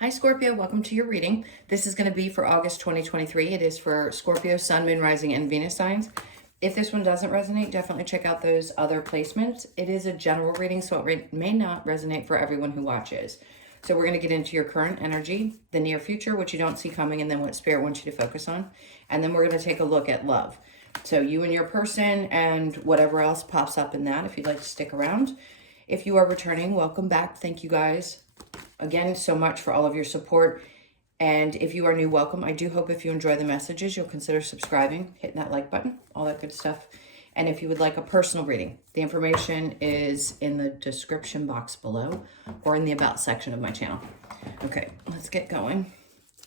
Hi Scorpio, welcome to your reading. This is going to be for August 2023. It is for Scorpio, Sun, Moon, Rising, and Venus signs. If this one doesn't resonate, definitely check out those other placements. It is a general reading, so it may not resonate for everyone who watches. So we're going to get into your current energy, the near future, which you don't see coming, and then what Spirit wants you to focus on. And then we're going to take a look at love. So you and your person and whatever else pops up in that, if you'd like to stick around. If you are returning, welcome back. Thank you guys again so much for all of your support. And if you are new, welcome. I do hope if you enjoy the messages, you'll consider subscribing, hitting that like button, all that good stuff. And if you would like a personal reading, the information is in the description box below or in the about section of my channel. Okay, let's get going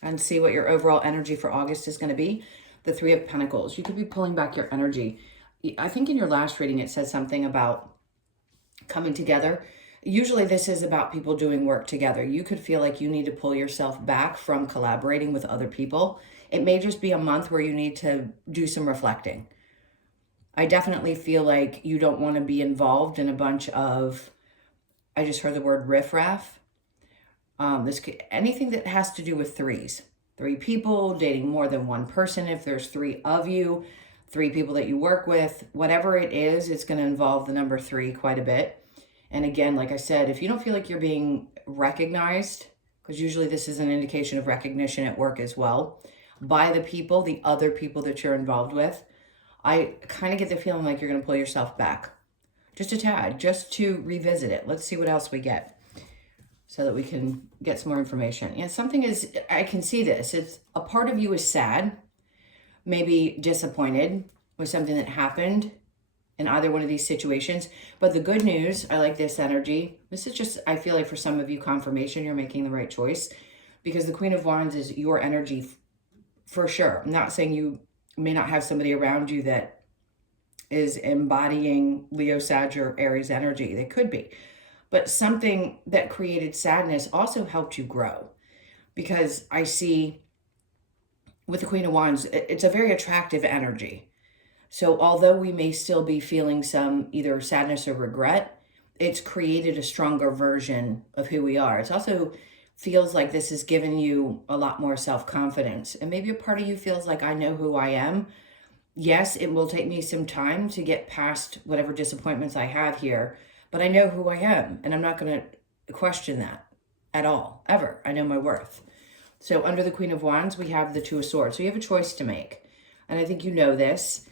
and see what your overall energy for August is going to be. The Three of Pentacles. You could be pulling back your energy. I think in your last reading, it said something about coming together. Usually this is about people doing work together. You could feel like you need to pull yourself back from collaborating with other people. It may just be a month where you need to do some reflecting. I definitely feel like you don't want to be involved in a bunch of, I just heard the word riffraff. Anything that has to do with threes. 3 people, dating more than one person. If there's 3 of you, 3 people that you work with, whatever it is, it's going to involve the number 3 quite a bit. And again, like I said, if you don't feel like you're being recognized, because usually this is an indication of recognition at work as well, by the people, the other people that you're involved with, I kind of get the feeling like you're going to pull yourself back. Just a tad, just to revisit it. Let's see what else we get so that we can get some more information. Yeah, something is, I can see this. It's a part of you is sad, maybe disappointed with something that happened in either one of these situations. But the good news, I like this energy. This is just, I feel like for some of you, confirmation you're making the right choice, because the Queen of Wands is your energy for sure. I'm not saying you may not have somebody around you that is embodying Leo, Sag, or Aries energy. They could be. But something that created sadness also helped you grow, because I see with the Queen of Wands, it's a very attractive energy. So although we may still be feeling some either sadness or regret, it's created a stronger version of who we are. It also feels like this has given you a lot more self-confidence. And maybe a part of you feels like, I know who I am. Yes, it will take me some time to get past whatever disappointments I have here, but I know who I am. And I'm not going to question that at all, ever. I know my worth. So under the Queen of Wands, we have the Two of Swords. So you have a choice to make. And I think you know this.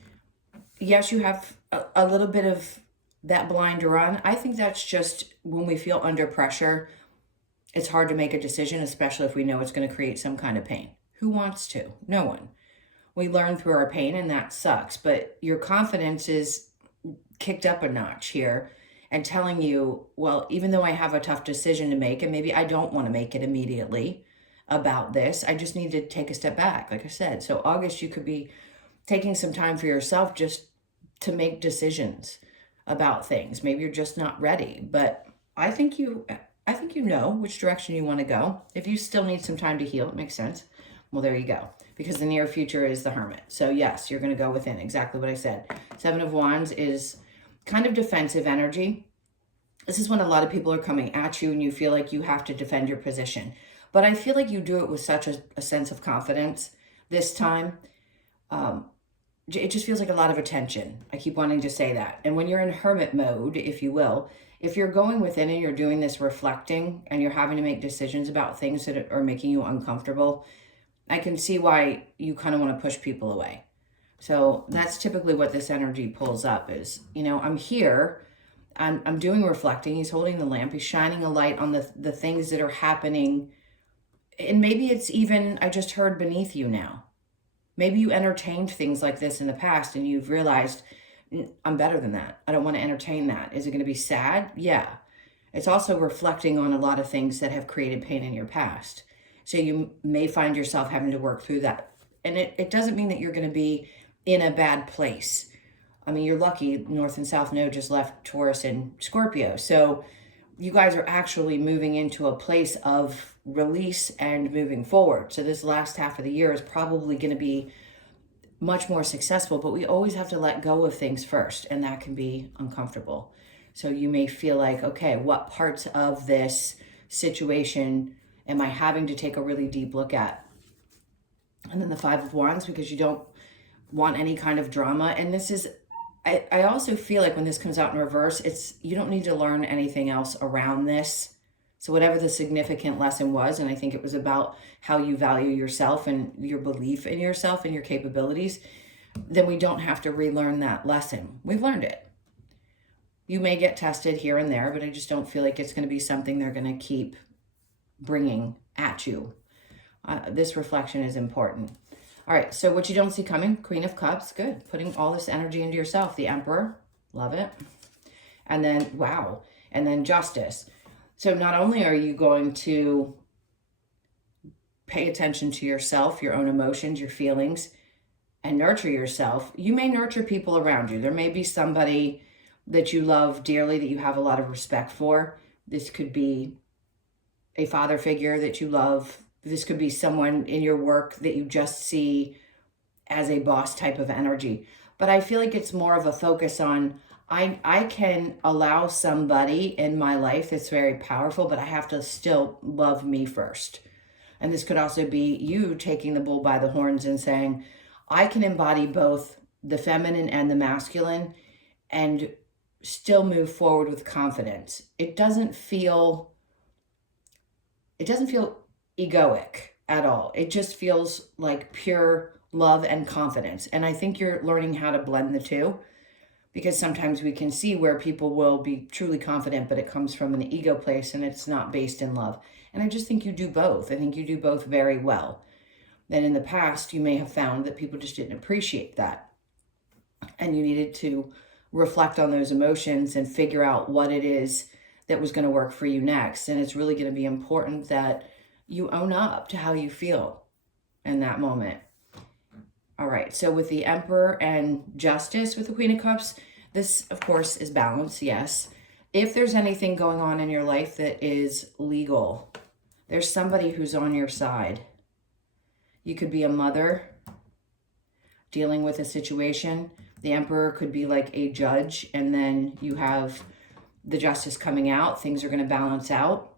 Yes, you have a little bit of that blinder on. I think that's just when we feel under pressure, it's hard to make a decision, especially if we know it's going to create some kind of pain. Who wants to? No one. We learn through our pain, and that sucks. But your confidence is kicked up a notch here and telling you, well, even though I have a tough decision to make, and maybe I don't want to make it immediately about this, I just need to take a step back, like I said. So August, you could be taking some time for yourself just to make decisions about things. Maybe you're just not ready, but I think you know which direction you want to go. If you still need some time to heal, it makes sense. Well, there you go, because the near future is the Hermit. So yes, you're going to go within, exactly what I said. 7 of Wands is kind of defensive energy. This is when a lot of people are coming at you and you feel like you have to defend your position. But I feel like you do it with such a sense of confidence this time. It just feels like a lot of attention. I keep wanting to say that. And when you're in hermit mode, if you will, if you're going within and you're doing this reflecting and you're having to make decisions about things that are making you uncomfortable, I can see why you kind of want to push people away. So that's typically what this energy pulls up is, you know, I'm here, I'm doing reflecting. He's holding the lamp. He's shining a light on the things that are happening. And maybe it's even, I just heard beneath you now. Maybe you entertained things like this in the past and you've realized, I'm better than that. I don't want to entertain that. Is it going to be sad? Yeah. It's also reflecting on a lot of things that have created pain in your past. So you may find yourself having to work through that. And it doesn't mean that you're going to be in a bad place. I mean, you're lucky North and South Node just left Taurus and Scorpio. So you guys are actually moving into a place of release and moving forward. So this last half of the year is probably going to be much more successful, but we always have to let go of things first, and that can be uncomfortable. So you may feel like, okay, what parts of this situation am I having to take a really deep look at? And then the Five of Wands, because you don't want any kind of drama. And this is, I also feel like when this comes out in reverse, it's, you don't need to learn anything else around this. So whatever the significant lesson was, and I think it was about how you value yourself and your belief in yourself and your capabilities, then we don't have to relearn that lesson. We've learned it. You may get tested here and there, but I just don't feel like it's going to be something they're going to keep bringing at you. This reflection is important. All right, so what you don't see coming, Queen of Cups, good. Putting all this energy into yourself. The Emperor, love it. And then, wow, and then Justice. So not only are you going to pay attention to yourself, your own emotions, your feelings, and nurture yourself, you may nurture people around you. There may be somebody that you love dearly, that you have a lot of respect for. This could be a father figure that you love. This could be someone in your work that you just see as a boss type of energy. But I feel like it's more of a focus on, I can allow somebody in my life that's very powerful, but I have to still love me first. And this could also be you taking the bull by the horns and saying, I can embody both the feminine and the masculine and still move forward with confidence. It doesn't feel egoic at all. It just feels like pure love and confidence. And I think you're learning how to blend the two, because sometimes we can see where people will be truly confident, but it comes from an ego place and it's not based in love. And I just think you do both. I think you do both very well. And in the past, you may have found that people just didn't appreciate that. And you needed to reflect on those emotions and figure out what it is that was going to work for you next. And it's really going to be important that you own up to how you feel in that moment. All right, so with the Emperor and Justice with the Queen of Cups, this, of course, is balance, yes. If there's anything going on in your life that is legal, there's somebody who's on your side. You could be a mother dealing with a situation. The Emperor could be like a judge, and then you have the Justice coming out. Things are going to balance out.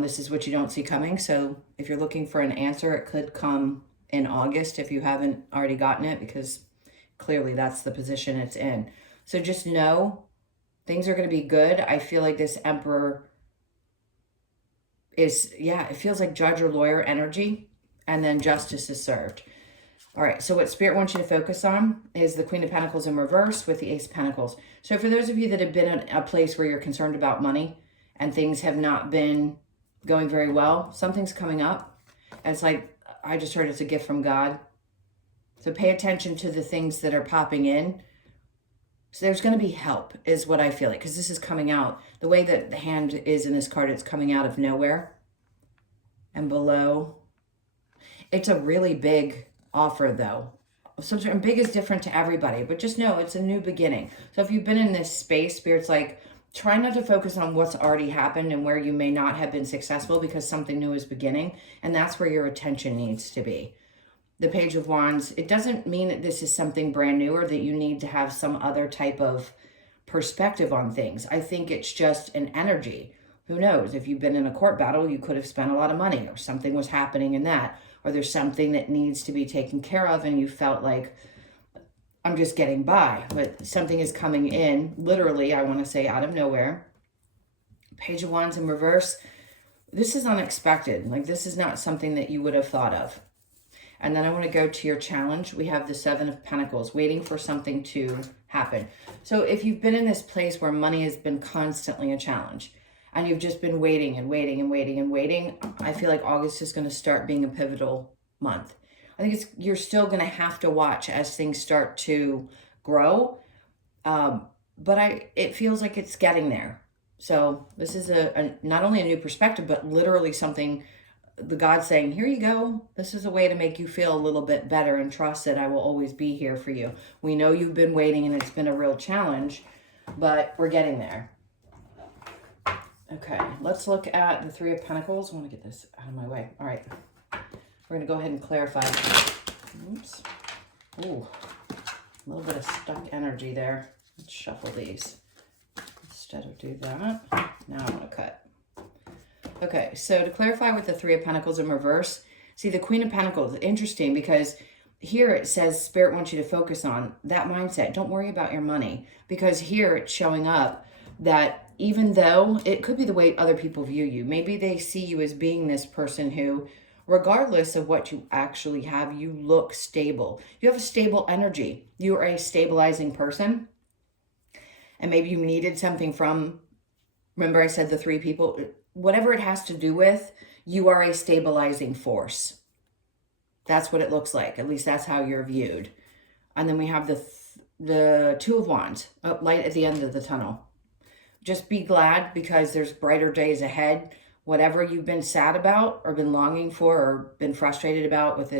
This is what you don't see coming. So if you're looking for an answer, it could come in August if you haven't already gotten it, because clearly that's the position it's in. So just know things are going to be good. I feel like this Emperor is, yeah, it feels like judge or lawyer energy, and then justice is served. All right, so what Spirit wants you to focus on is the Queen of Pentacles in reverse with the Ace of Pentacles. So for those of you that have been in a place where you're concerned about money and things have not been going very well, something's coming up. And it's like, I just heard it's a gift from God. So pay attention to the things that are popping in. So there's going to be help is what I feel like, because this is coming out. The way that the hand is in this card, it's coming out of nowhere. And below, it's a really big offer though. And big is different to everybody, but just know it's a new beginning. So if you've been in this space, Spirit's like, try not to focus on what's already happened and where you may not have been successful, because something new is beginning. And that's where your attention needs to be. The Page of Wands, it doesn't mean that this is something brand new or that you need to have some other type of perspective on things. I think it's just an energy. Who knows? If you've been in a court battle, you could have spent a lot of money, or something was happening in that, or there's something that needs to be taken care of and you felt like, I'm just getting by, but something is coming in, literally, I want to say out of nowhere. Page of Wands in reverse. This is unexpected. Like, this is not something that you would have thought of. And then I want to go to your challenge. We have the Seven of Pentacles, waiting for something to happen. So if you've been in this place where money has been constantly a challenge, and you've just been waiting and waiting and waiting and waiting, I feel like August is going to start being a pivotal month. I think you're still going to have to watch as things start to grow. But it feels like it's getting there. So this is not only a new perspective, but literally something, the God saying, here you go. This is a way to make you feel a little bit better and trust that I will always be here for you. We know you've been waiting and it's been a real challenge, but we're getting there. Okay, let's look at the Three of Pentacles. I want to get this out of my way. All right. We're going to go ahead and clarify. Oops. Ooh, a little bit of stuck energy there. Let's shuffle these. Instead of do that, now I want to cut. Okay, so to clarify with the Three of Pentacles in reverse, see the Queen of Pentacles, interesting because here it says Spirit wants you to focus on that mindset. Don't worry about your money, because here it's showing up that even though it could be the way other people view you, maybe they see you as being this person who, regardless of what you actually have, you look stable. You have a stable energy. You are a stabilizing person. And maybe you needed something from, remember I said the three people, whatever it has to do with, you are a stabilizing force. That's what it looks like. At least that's how you're viewed. And then we have the Two of Wands, light at the end of the tunnel. Just be glad because there's brighter days ahead. Whatever you've been sad about or been longing for or been frustrated about with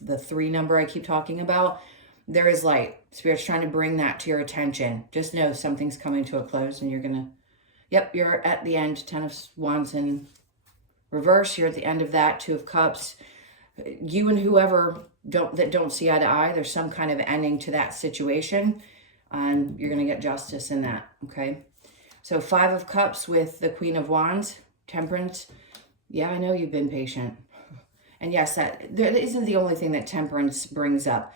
the 3 number I keep talking about, there is light. Spirit's trying to bring that to your attention. Just know something's coming to a close and you're going to, yep, you're at the end. 10 of Wands in reverse. You're at the end of that. 2 of Cups. You and whoever don't see eye to eye, there's some kind of ending to that situation, and you're going to get justice in that, okay? So 5 of Cups with the Queen of Wands, Temperance. Yeah, I know you've been patient. And yes, that isn't the only thing that Temperance brings up.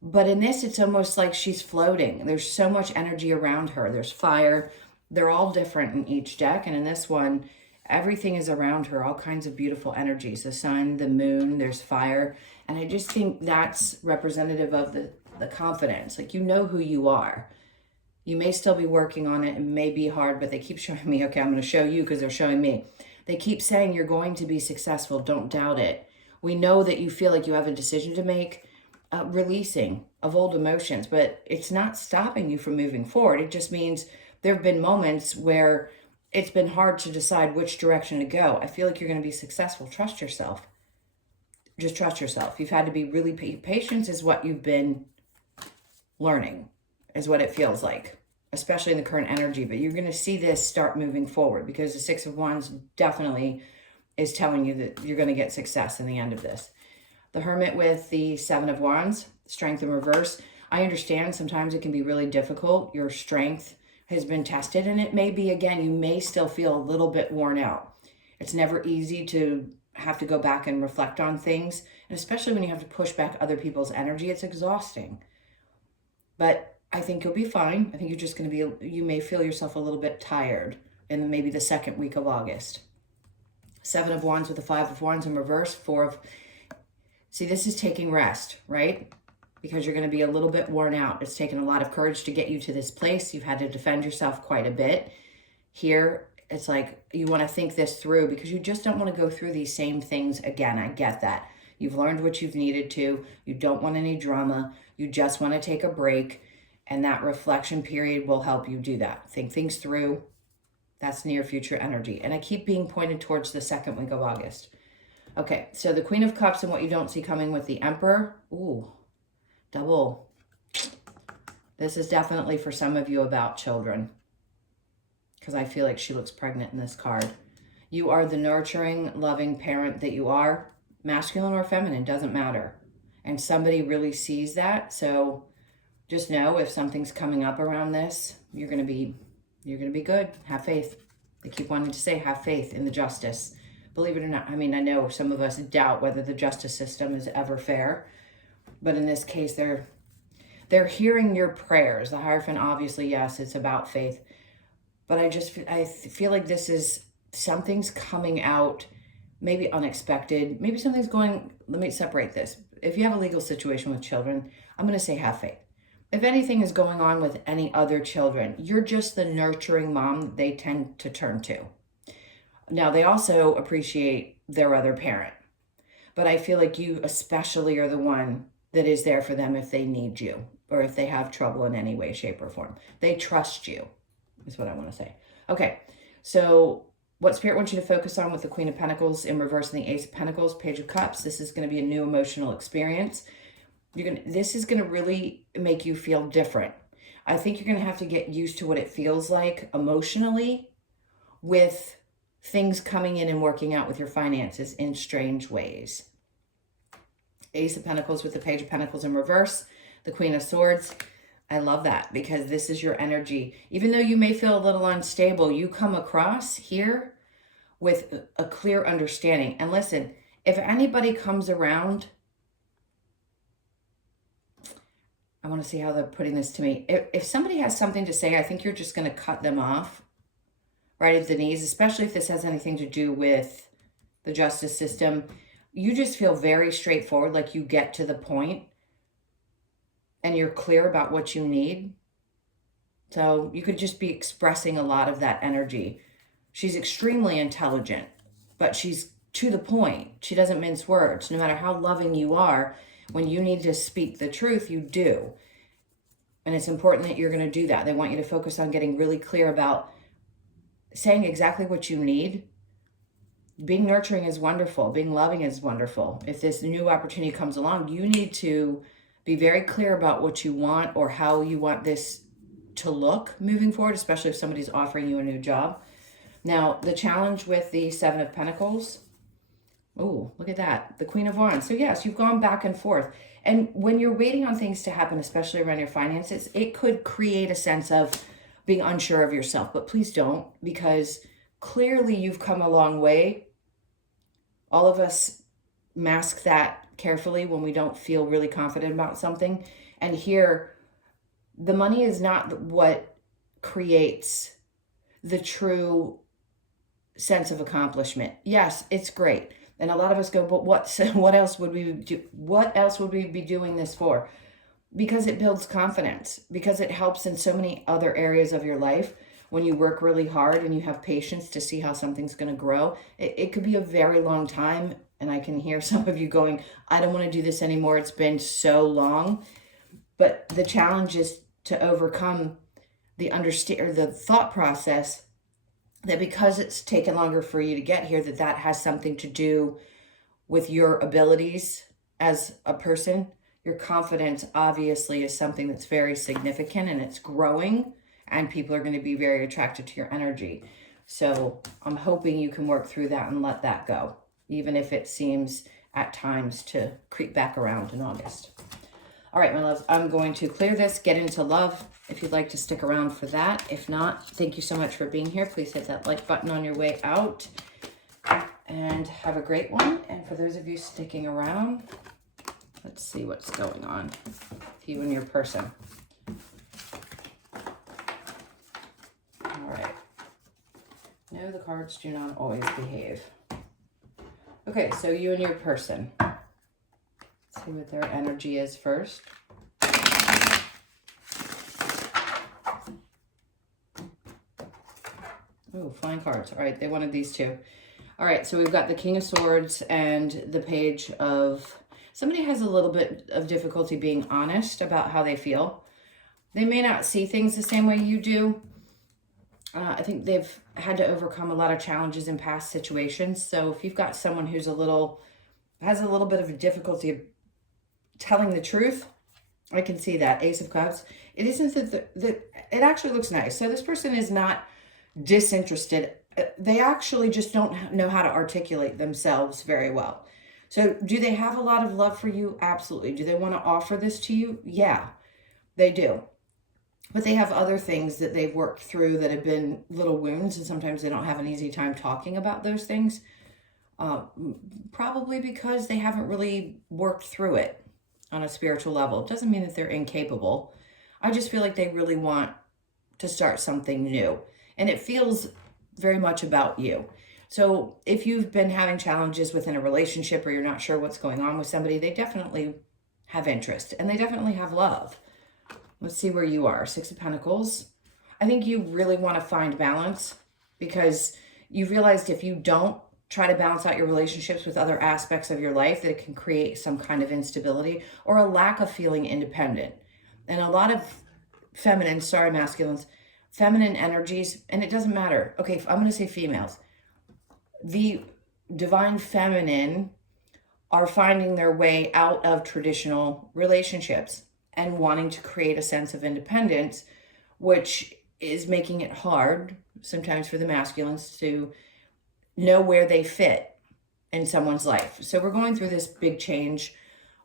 But in this, it's almost like she's floating. There's so much energy around her. There's fire. They're all different in each deck. And in this one, everything is around her, all kinds of beautiful energies. The sun, the moon, there's fire. And I just think that's representative of the confidence. Like, you know who you are. You may still be working on it. It may be hard, but they keep showing me, okay, I'm going to show you because they're showing me. They keep saying you're going to be successful. Don't doubt it. We know that you feel like you have a decision to make, releasing of old emotions, but it's not stopping you from moving forward. It just means there have been moments where it's been hard to decide which direction to go. I feel like you're going to be successful. Trust yourself. Just trust yourself. You've had to be really patience is what you've been learning, is what it feels like, especially in the current energy. But you're going to see this start moving forward because the 6 of Wands definitely is telling you that you're going to get success in the end of this. The Hermit with the 7 of Wands, strength in reverse. I understand sometimes it can be really difficult. Your strength has been tested, and it may be, again, you may still feel a little bit worn out. It's never easy to have to go back and reflect on things, and especially when you have to push back other people's energy, it's exhausting. But I think you'll be fine. I think you're just going to be, you may feel yourself a little bit tired in maybe the second week of August. 7 of Wands with the 5 of Wands in reverse, 4 of, see, this is taking rest, right? Because you're going to be a little bit worn out. It's taken a lot of courage to get you to this place. You've had to defend yourself quite a bit. Here, it's like you want to think this through because you just don't want to go through these same things again. I get that. You've learned what you've needed to. You don't want any drama. You just want to take a break. And that reflection period will help you do that. Think things through. That's near future energy. And I keep being pointed towards the second week of August. Okay, so the Queen of Cups and what you don't see coming with the Emperor. Ooh. Double. This is definitely for some of you about children, because I feel like she looks pregnant in this card. You are the nurturing, loving parent that you are. Masculine or feminine, doesn't matter. And somebody really sees that. So just know if something's coming up around this, you're going to be good. Have faith. They keep wanting to say have faith in the justice. Believe it or not. I mean, I know some of us doubt whether the justice system is ever fair. But in this case, they're hearing your prayers. The Hierophant, obviously, yes, it's about faith. But I feel like this is, something's coming out, maybe unexpected. Maybe something's going, let me separate this. If you have a legal situation with children, I'm going to say have faith. If anything is going on with any other children, you're just the nurturing mom that they tend to turn to. Now, they also appreciate their other parent. But I feel like you especially are the one that is there for them if they need you or if they have trouble in any way, shape, or form. They trust you, is what I want to say. Okay, so what Spirit wants you to focus on with the Queen of Pentacles in reverse and the Ace of Pentacles, Page of Cups. This is going to be a new emotional experience. This is going to really make you feel different. I think you're going to have to get used to what it feels like emotionally with things coming in and working out with your finances in strange ways. Ace of Pentacles with the Page of Pentacles in reverse, the Queen of Swords. I love that because this is your energy. Even though you may feel a little unstable, you come across here with a clear understanding. And listen, if anybody comes around, I want to see how they're putting this to me. If somebody has something to say, I think you're just going to cut them off right at the knees, especially if this has anything to do with the justice system. You just feel very straightforward, like you get to the point and you're clear about what you need. So you could just be expressing a lot of that energy. She's extremely intelligent, but she's to the point. She doesn't mince words. No matter how loving you are, when you need to speak the truth, you do. And it's important that you're going to do that. They want you to focus on getting really clear about saying exactly what you need. Being nurturing is wonderful. Being loving is wonderful. If this new opportunity comes along, you need to be very clear about what you want or how you want this to look moving forward, especially if somebody's offering you a new job. Now, the challenge with the Seven of Pentacles, oh, look at that, the Queen of Wands. So yes, you've gone back and forth. And when you're waiting on things to happen, especially around your finances, it could create a sense of being unsure of yourself. But please don't, because clearly you've come a long way. All of us mask that carefully when we don't feel really confident about something. And here, the money is not what creates the true sense of accomplishment. Yes, it's great. And a lot of us go, but what else would we do? What else would we be doing this for? Because it builds confidence, because it helps in so many other areas of your life. When you work really hard and you have patience to see how something's going to grow, it could be a very long time. And I can hear some of you going, I don't want to do this anymore. It's been so long. But the challenge is to overcome the thought process that because it's taken longer for you to get here, that has something to do with your abilities as a person. Your confidence obviously is something that's very significant and it's growing, and people are going to be very attracted to your energy. So I'm hoping you can work through that and let that go, even if it seems at times to creep back around in August. All right, my loves, I'm going to clear this, get into love, if you'd like to stick around for that. If not, thank you so much for being here. Please hit that like button on your way out and have a great one. And for those of you sticking around, let's see what's going on with you and your person. All right. No, the cards do not always behave. Okay, so you and your person. See what their energy is first. Oh, flying cards. All right, they wanted these two. All right, so we've got the King of Swords and the Page of... Somebody has a little bit of difficulty being honest about how they feel. They may not see things the same way you do. I think they've had to overcome a lot of challenges in past situations. So if you've got someone who's has a little bit of a difficulty of telling the truth, I can see that. Ace of Cups. It isn't that it actually looks nice. So this person is not disinterested. They actually just don't know how to articulate themselves very well. So do they have a lot of love for you? Absolutely. Do they want to offer this to you? Yeah, they do. But they have other things that they've worked through that have been little wounds, and sometimes they don't have an easy time talking about those things. Probably because they haven't really worked through it on a spiritual level. It doesn't mean that they're incapable. I just feel like they really want to start something new. And it feels very much about you. So if you've been having challenges within a relationship or you're not sure what's going on with somebody, they definitely have interest and they definitely have love. Let's see where you are. Six of Pentacles. I think you really want to find balance because you realized if you don't try to balance out your relationships with other aspects of your life, that it can create some kind of instability or a lack of feeling independent. And a lot of masculines, feminine energies, and it doesn't matter. Okay, I'm going to say females. The divine feminine are finding their way out of traditional relationships and wanting to create a sense of independence, which is making it hard sometimes for the masculines to know where they fit in someone's life. So we're going through this big change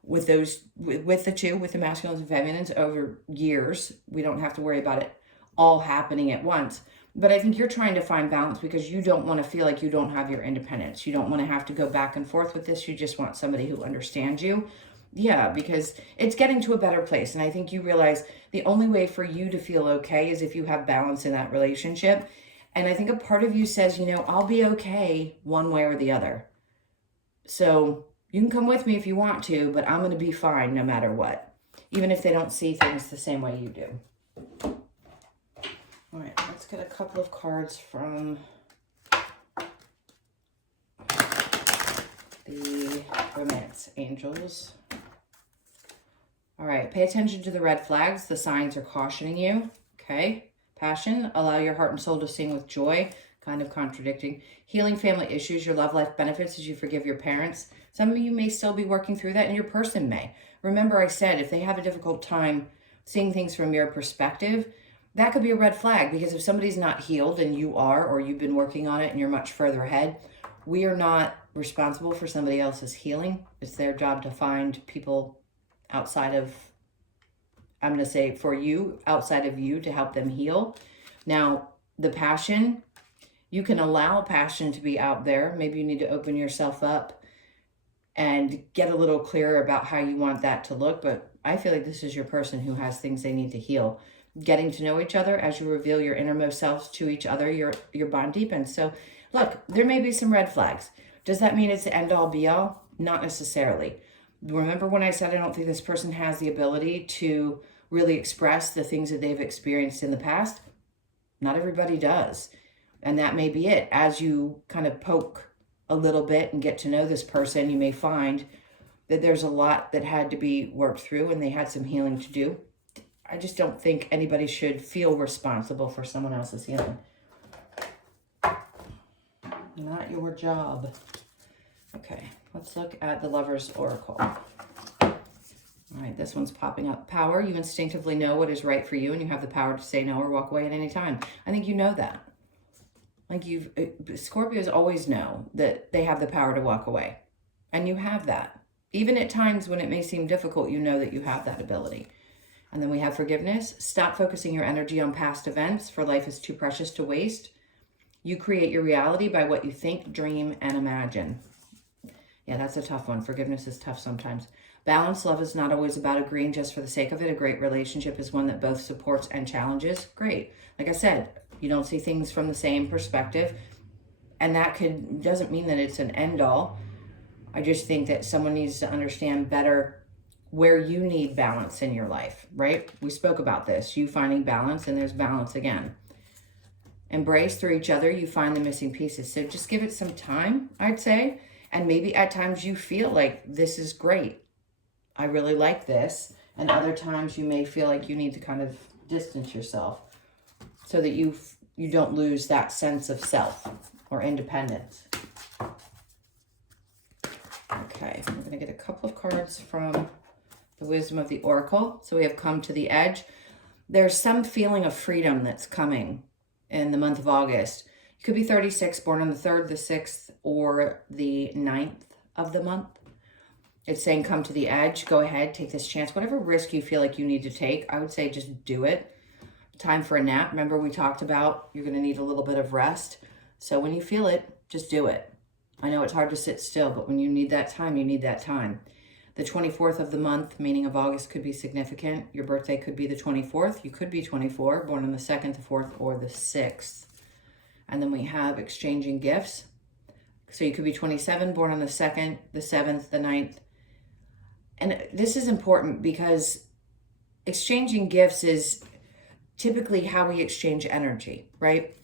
with the masculines and feminines over years. We don't have to worry about it all happening at once. But I think you're trying to find balance because you don't want to feel like you don't have your independence. You don't want to have to go back and forth with this. You just want somebody who understands you. Yeah, because it's getting to a better place. And I think you realize the only way for you to feel okay is if you have balance in that relationship. And I think a part of you says, you know, I'll be okay one way or the other. So you can come with me if you want to, but I'm going to be fine no matter what, even if they don't see things the same way you do. All right, let's get a couple of cards from the Romance Angels. All right, pay attention to the red flags. The signs are cautioning you. Okay, passion, allow your heart and soul to sing with joy. Kind of contradicting. Healing family issues, your love life benefits as you forgive your parents. Some of you may still be working through that, and your person may. Remember I said, if they have a difficult time seeing things from your perspective, that could be a red flag, because if somebody's not healed and you are, or you've been working on it and you're much further ahead, we are not responsible for somebody else's healing. It's their job to find people outside of, I'm going to say for you, outside of you, to help them heal. Now, the passion, you can allow passion to be out there. Maybe you need to open yourself up and get a little clearer about how you want that to look. But I feel like this is your person who has things they need to heal. Getting to know each other as you reveal your innermost selves to each other, your bond deepens. So look, there may be some red flags. Does that mean it's the end all be all? Not necessarily. Remember when I said I don't think this person has the ability to really express the things that they've experienced in the past? Not everybody does. And that may be it. As you kind of poke a little bit and get to know this person, you may find that there's a lot that had to be worked through and they had some healing to do. I just don't think anybody should feel responsible for someone else's healing. Not your job. Okay, let's look at the Lover's Oracle. All right, this one's popping up. Power, you instinctively know what is right for you and you have the power to say no or walk away at any time. I think you know that. Like Scorpios always know that they have the power to walk away. And you have that. Even at times when it may seem difficult, you know that you have that ability. And then we have forgiveness. Stop focusing your energy on past events, for life is too precious to waste. You create your reality by what you think, dream, and imagine. Yeah, that's a tough one. Forgiveness is tough sometimes. Balance, love is not always about agreeing just for the sake of it. A great relationship is one that both supports and challenges. Great. Like I said, you don't see things from the same perspective. And that doesn't mean that it's an end all. I just think that someone needs to understand better where you need balance in your life, right? We spoke about this, you finding balance, and there's balance again. Embrace through each other, you find the missing pieces. So just give it some time, I'd say. And maybe at times you feel like this is great. I really like this. And other times you may feel like you need to kind of distance yourself so that you don't lose that sense of self or independence. Okay, I'm going to get a couple of cards from the Wisdom of the Oracle. So we have come to the edge. There's some feeling of freedom that's coming in the month of August. You could be 36, born on the 3rd, the 6th, or the 9th of the month. It's saying come to the edge. Go ahead, take this chance. Whatever risk you feel like you need to take, I would say just do it. Time for a nap. Remember we talked about you're going to need a little bit of rest. So when you feel it, just do it. I know it's hard to sit still, but when you need that time, you need that time. The 24th of the month, meaning of August, could be significant. Your birthday could be the 24th. You could be 24, born on the 2nd, the 4th, or the 6th. And then we have exchanging gifts. So you could be 27, born on the 2nd, the 7th, the 9th. And this is important because exchanging gifts is typically how we exchange energy, right?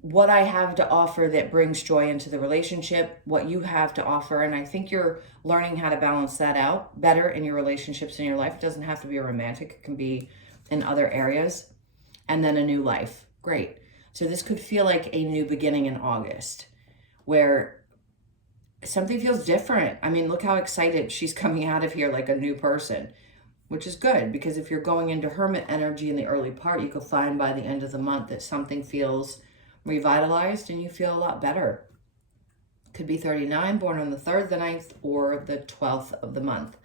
What I have to offer that brings joy into the relationship, what you have to offer. And I think you're learning how to balance that out better in your relationships in your life. It doesn't have to be romantic. It can be in other areas. And then a new life. Great. So this could feel like a new beginning in August where something feels different. I mean, look how excited she's coming out of here like a new person, which is good because if you're going into hermit energy in the early part, you could find by the end of the month that something feels revitalized and you feel a lot better. Could be 39, born on the 3rd, the 9th, or the 12th of the month.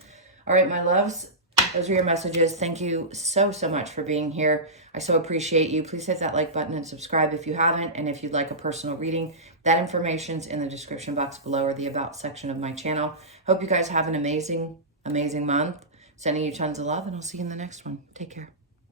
All right, my loves, Those are your messages. Thank you so, so much for being here. I so appreciate you. Please hit that like button and subscribe if you haven't. And if you'd like a personal reading, that information's in the description box below or the About section of my channel. Hope you guys have an amazing, amazing month. Sending you tons of love, and I'll see you in the next one. Take care.